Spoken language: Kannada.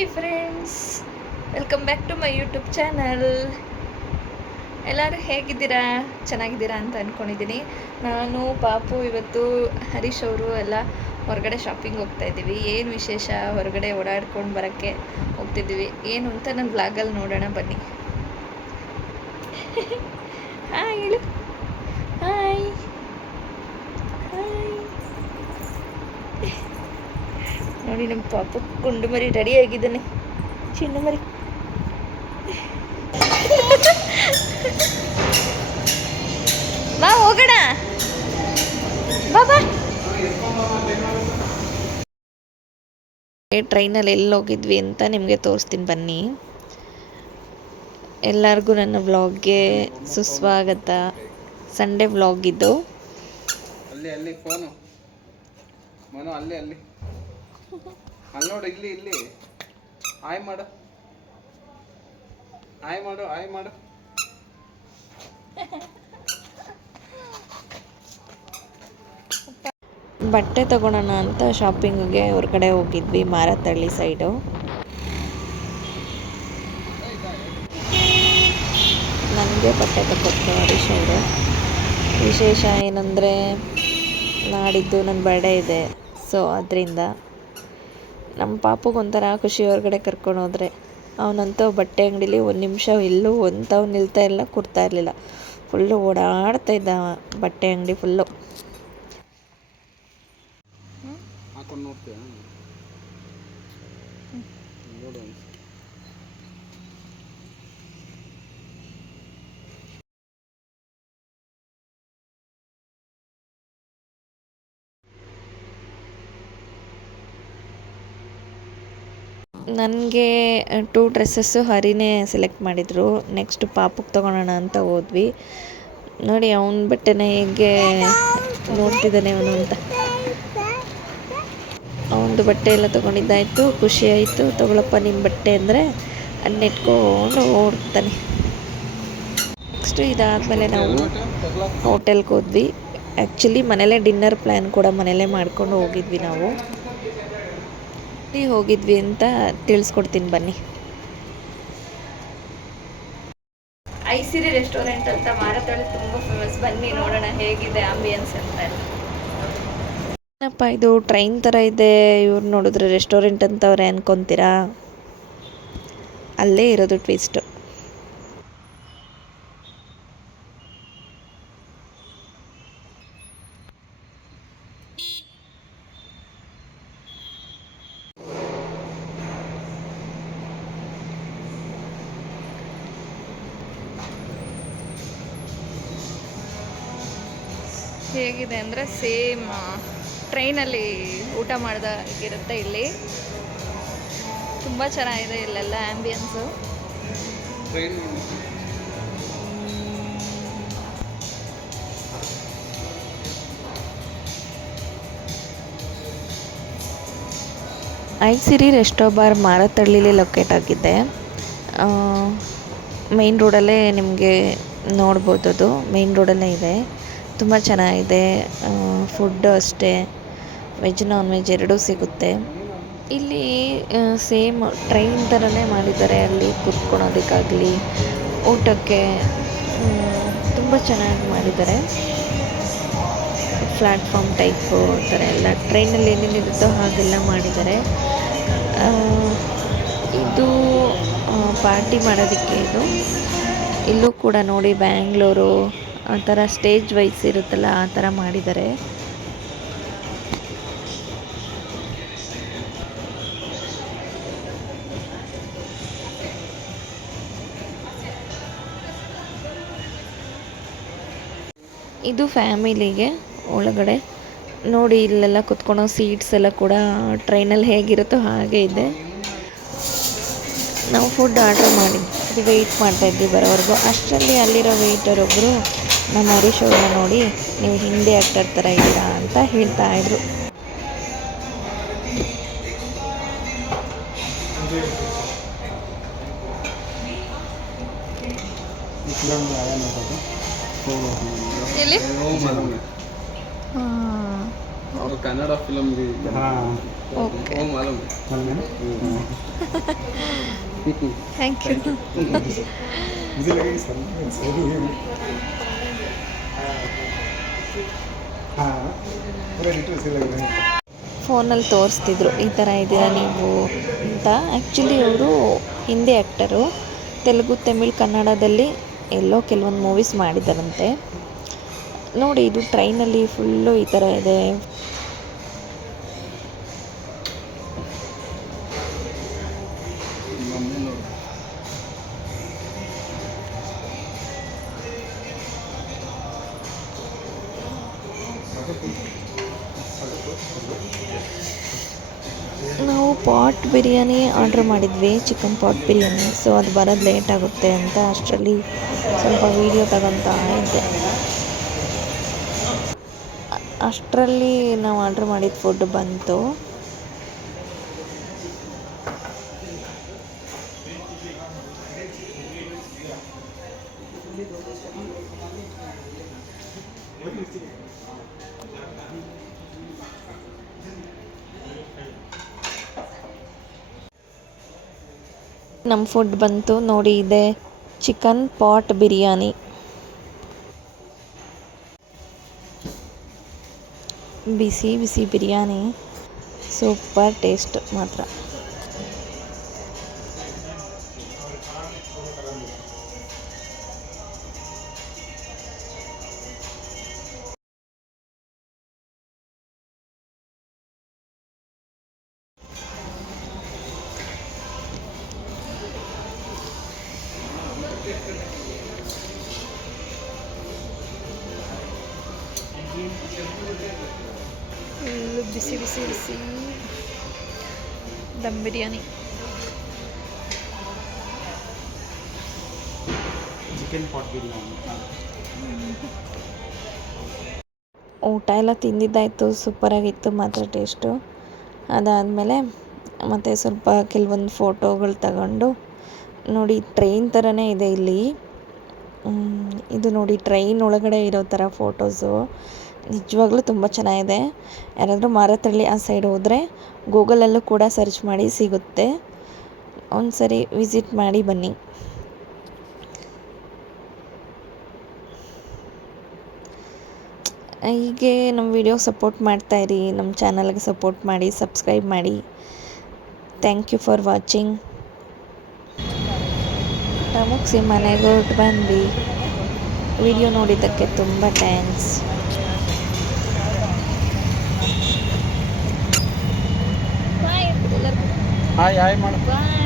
Hi friends, welcome back to my YouTube channel. ಎಲ್ಲರೂ ಹೇಗಿದ್ದೀರಾ? ಚೆನ್ನಾಗಿದ್ದೀರಾ ಅಂತ ಅಂದ್ಕೊಂಡಿದ್ದೀನಿ. ನಾನು ಪಾಪು ಇವತ್ತು ಹರೀಶ್ ಅವರು ಎಲ್ಲ ಹೊರಗಡೆ ಶಾಪಿಂಗ್ ಹೋಗ್ತಾ ಇದ್ದೀವಿ. ಏನು ವಿಶೇಷ, ಹೊರಗಡೆ ಓಡಾಡ್ಕೊಂಡು ಬರೋಕ್ಕೆ ಹೋಗ್ತಿದ್ದೀವಿ ಏನು ಅಂತ ನನ್ನ ಬ್ಲಾಗಲ್ಲಿ ನೋಡೋಣ ಬನ್ನಿ. ಹಾಯ್ ಹೇಳು. Hi hi. ನೋಡಿ ನಮ್ಮ ಪಾಪು ಗುಂಡು ಮರಿ ರೆಡಿ ಆಗಿದ್ದಾನೆ. ಚಿನ್ನು ಮರಿ ಬಾ ಹೋಗೋಣ, ಬಾ ಬಾ. ಟ್ರೈನಲ್ಲಿ ಎಲ್ಲಿ ಹೋಗಿದ್ವಿ ಅಂತ ನಿಮಗೆ ತೋರಿಸ್ತೀನಿ ಬನ್ನಿ. ಎಲ್ಲರಿಗೂ ನನ್ನ ವ್ಲಾಗ್ಗೆ ಸುಸ್ವಾಗತ. ಸಂಡೇ ವ್ಲಾಗ್ ಇದು. ಅಲ್ಲಿ ಫೋನು ಮನು ಅಲ್ಲಿ ನೋಡು, ಇಲ್ಲಿ ಆಯ್ ಮಾಡು, ಆಯ್ ಮಾಡು. ಬಟ್ಟೆ ತಗೊಳ್ಳೋಣ ಅಂತ ಶಾಪಿಂಗ್ಗೆ ಹೊರಗಡೆ ಹೋಗಿದ್ವಿ, ಮಾರತಳ್ಳಿ ಸೈಡು. ನನಗೆ ಬಟ್ಟೆ ತಗೊಟ್ಟು ಹರೀಶ್ ಅವರು. ವಿಶೇಷ ಏನಂದರೆ ನಾಡಿದ್ದು ನನ್ನ ಬರ್ಡೇ ಇದೆ, ಸೊ ಅದರಿಂದ ನಮ್ಮ ಪಾಪುಗೊಂಥರ ಖುಷಿ. ಹೊರಗಡೆ ಕರ್ಕೊಂಡು ಹೋದರೆ ಅವನಂತೂ ಬಟ್ಟೆ ಅಂಗಡೀಲಿ ಒಂದು ನಿಮಿಷ ಎಲ್ಲೂ ಒಂಥವು ನಿಲ್ತಾ ಇಲ್ಲ, ಕೂರ್ತಾ ಇರಲಿಲ್ಲ. ಫುಲ್ಲು ಓಡಾಡ್ತಾ ಇದ್ದ ಬಟ್ಟೆ ಅಂಗಡಿ ಫುಲ್ಲು. ನನಗೆ 2 ಡ್ರೆಸ್ಸಸ್ಸು ಹರಿನೇ ಸೆಲೆಕ್ಟ್ ಮಾಡಿದರು. ನೆಕ್ಸ್ಟ್ ಪಾಪುಗೆ ತೊಗೊಳೋಣ ಅಂತ ಹೋದ್ವಿ. ನೋಡಿ ಅವನ ಬಟ್ಟೆನ ಹೇಗೆ ನೋಡ್ತಿದ್ದಾನೆ ಅವನು ಅಂತ. ಅವನದು ಬಟ್ಟೆ ಎಲ್ಲ ತೊಗೊಂಡಿದ್ದಾಯಿತು, ಖುಷಿ ಆಯಿತು. ತೊಗೊಳಪ್ಪ ನಿಮ್ಮ ಬಟ್ಟೆ ಅಂದರೆ ಅದನ್ನ ಇಟ್ಕೊಂಡು ಓಡ್ತಾನೆ. ನೆಕ್ಸ್ಟು ಇದಾದಮೇಲೆ ನಾವು ಹೋಟೆಲ್ಗೆ ಹೋದ್ವಿ. ಆ್ಯಕ್ಚುಲಿ ಮನೇಲೇ ಡಿನ್ನರ್ ಪ್ಲ್ಯಾನ್ ಕೂಡ ಮನೇಲೇ ಮಾಡ್ಕೊಂಡು ಹೋಗಿದ್ವಿ ನಾವು. ಹೋಗಿದ್ವಿ ಅಂತ ತಿಳಿಸ್ಕೊಡ್ತೀನಿ ಬನ್ನಿ. ಐಸಿರಿ ರೆಸ್ಟೋರೆಂಟ್ ಅಂತ ಮಾರತಳ್ಳಿ ತುಂಬ ಫೇಮಸ್. ಬನ್ನಿ ನೋಡೋಣ ಹೇಗಿದೆ ಆಂಬಿಯನ್ಸ್ ಅಂತ. ಏನಪ್ಪ ಇದು ಟ್ರೈನ್ ಥರ ಇದೆ, ಇವ್ರು ನೋಡಿದ್ರೆ ರೆಸ್ಟೋರೆಂಟ್ ಅಂತವ್ರೆ ಅನ್ಕೊತೀರಾ? ಅಲ್ಲೇ ಇರೋದು ಟ್ವಿಸ್ಟು. ಹೇಗಿದೆ ಅಂದರೆ ಸೇಮ್ ಟ್ರೈನಲ್ಲಿ ಊಟ ಮಾಡ್ದಾಗಿರುತ್ತೆ ಇಲ್ಲಿ. ತುಂಬ ಚೆನ್ನಾಗಿದೆ ಇಲ್ಲೆಲ್ಲ ಆ್ಯಂಬಿಯನ್ಸು. ಐಸಿರಿ ರೆಸ್ಟೋ ಬಾರ್ ಮಾರತಳ್ಳಿಲಿ ಲೊಕೇಟ್ ಆಗಿದೆ. ಮೇನ್ ರೋಡಲ್ಲೇ ನಿಮಗೆ ನೋಡ್ಬೋದು, ಅದು ಮೇನ್ ರೋಡಲ್ಲೇ ಇದೆ. ತುಂಬ ಚೆನ್ನಾಗಿದೆ. ಫುಡ್ಡು ಅಷ್ಟೇ, ವೆಜ್ ನಾನ್ ವೆಜ್ ಎರಡೂ ಸಿಗುತ್ತೆ ಇಲ್ಲಿ. ಸೇಮ್ ಟ್ರೈನ್ ಥರನೇ ಮಾಡಿದ್ದಾರೆ. ಅಲ್ಲಿ ಕೂತ್ಕೊಳ್ಳೋದಕ್ಕಾಗಲಿ ಊಟಕ್ಕೆ ತುಂಬ ಚೆನ್ನಾಗಿ ಮಾಡಿದ್ದಾರೆ. ಪ್ಲ್ಯಾಟ್ಫಾರ್ಮ್ ಟೈಪು ಆ ಥರ ಎಲ್ಲ ಟ್ರೈನಲ್ಲಿ ಏನೇನಿರುತ್ತೋ ಹಾಗೆಲ್ಲ ಮಾಡಿದ್ದಾರೆ. ಇದು ಪಾರ್ಟಿ ಮಾಡೋದಕ್ಕೆ ಇದು. ಇಲ್ಲೂ ಕೂಡ ನೋಡಿ ಬ್ಯಾಂಗ್ಳೂರು ಆ ಥರ ಸ್ಟೇಜ್ ವೈಸ್ ಇರುತ್ತಲ್ಲ, ಆ ಥರ ಮಾಡಿದ್ದಾರೆ. ಇದು ಫ್ಯಾಮಿಲಿಗೆ ಒಳಗಡೆ ನೋಡಿ. ಇಲ್ಲೆಲ್ಲ ಕುತ್ಕೊಳ್ಳೋ ಸೀಟ್ಸ್ ಎಲ್ಲ ಕೂಡ ಟ್ರೈನಲ್ಲಿ ಹೇಗಿರುತ್ತೋ ಹಾಗೆ ಇದೆ. ನಾವು ಫುಡ್ ಆರ್ಡರ್ ಮಾಡಿ ವೆಯ್ಟ್ ಮಾಡ್ತಾಯಿದ್ವಿ ಬರೋವರೆಗೂ. ಅಷ್ಟರಲ್ಲಿ ಅಲ್ಲಿರೋ ವೆಯ್ಟರೊಬ್ಬರು ನಮ್ಮ ಹರೀಶ್ ಅವ್ರನ್ನ ನೋಡಿ, ನೀವು ಹಿಂದಿ ಆ್ಯಕ್ಟರ್ ಥರ ಇದ್ದೀರಾ ಅಂತ ಹೇಳ್ತಾಯಿದ್ರು. ಎಲ್ಲಿ वो कन्नड़ फिल्म भी हाँ ಓಕೆ वो मालूम मालूम है ना ಥ್ಯಾಂಕ್ ಯು मुझे लगा कि सही है हाँ पूरा डिटेल से लग रहा है ಫೋನಲ್ಲಿ ತೋರಿಸ್ತಿದ್ರು ಈ ಥರ ಇದ್ದೀರಾ ನೀವು ಅಂತ. ಆ್ಯಕ್ಚುಲಿ ಅವರು ಹಿಂದಿ ಆ್ಯಕ್ಟರು, ತೆಲುಗು ತಮಿಳ್ ಕನ್ನಡದಲ್ಲಿ ಎಲ್ಲೋ ಕೆಲವೊಂದು ಮೂವೀಸ್ ಮಾಡಿದ್ದಾರಂತೆ. ನೋಡಿ ಇದು ಟ್ರೈನಲ್ಲಿ ಫುಲ್ಲು ಈ ಥರ ಇದೆ. ನಾವು ಪಾಟ್ ಬಿರಿಯಾನಿ ಆರ್ಡ್ರ್ ಮಾಡಿದ್ವಿ, ಚಿಕನ್ ಪಾಟ್ ಬಿರಿಯಾನಿ. ಸೊ ಅದು ಬರೋದು ಲೇಟ್ ಆಗುತ್ತೆ ಅಂತ ಅಷ್ಟರಲ್ಲಿ ಸ್ವಲ್ಪ ವೀಡಿಯೋ ತಗೊತಾ ಇದ್ದೆ. ಅಷ್ಟರಲ್ಲಿ ನಾವು ಆರ್ಡ್ರ್ ಮಾಡಿದ ಫುಡ್ ಬಂತು. ನಮ್ಮ ಫುಡ್ ಬಂತು ನೋಡಿ, ಇದೆ ಚಿಕನ್ ಪಾಟ್ ಬಿರಿಯಾನಿ. ಬಿಸಿ ಬಿಸಿ ಬಿರಿಯಾನಿ, ಸೂಪರ್ ಟೇಸ್ಟ್ ಮಾತ್ರ. ಬಿಸಿ ಬಿಸಿ ಬಿಸಿ ದಮ್ ಬಿರಿಯಾನಿ. चिकन पॉट बिरयानी ಊಟ ಎಲ್ಲ ತಿಂದಿದ್ದಾಯಿತು, ಸೂಪರಾಗಿತ್ತು ಮಾತ್ರ ಟೇಸ್ಟು. ಅದಾದಮೇಲೆ ಮತ್ತು ಸ್ವಲ್ಪ ಕೆಲವೊಂದು ಫೋಟೋಗಳು ತಗೊಂಡು ನೋಡಿ, ಟ್ರೈನ್ ಥರನೇ ಇದೆ ಇಲ್ಲಿ. ಇದು ನೋಡಿ ಟ್ರೈನ್ ಒಳಗಡೆ ಇರೋ ಥರ ಫೋಟೋಸು, ನಿಜವಾಗ್ಲೂ ತುಂಬ ಚೆನ್ನಾಗಿದೆ. ಯಾರಾದರೂ ಮಾರತಳ್ಳಿ ಆ ಸೈಡ್ ಹೋದರೆ ಗೂಗಲಲ್ಲೂ ಕೂಡ ಸರ್ಚ್ ಮಾಡಿ ಸಿಗುತ್ತೆ. ಒಂದು ಸರಿ ವಿಸಿಟ್ ಮಾಡಿ ಬನ್ನಿ. ಹೀಗೆ ನಮ್ಮ ವಿಡಿಯೋ ಸಪೋರ್ಟ್ ಮಾಡ್ತಾಯಿರಿ, ನಮ್ಮ ಚಾನಲ್ಗೆ ಸಪೋರ್ಟ್ ಮಾಡಿ, ಸಬ್ಸ್ಕ್ರೈಬ್ ಮಾಡಿ. Thank you for watching. ಊಟ ಮುಗಿಸಿ ಮನೆಗೆ ಹೊರಟು ಬಂದ್ವಿ. ವಿಡಿಯೋ ನೋಡಿದ್ದಕ್ಕೆ ತುಂಬ ಥ್ಯಾಂಕ್ಸ್. ಹಾಯ್ ಹಾಯ್ ಮಾಡು. ಬಾಯ್.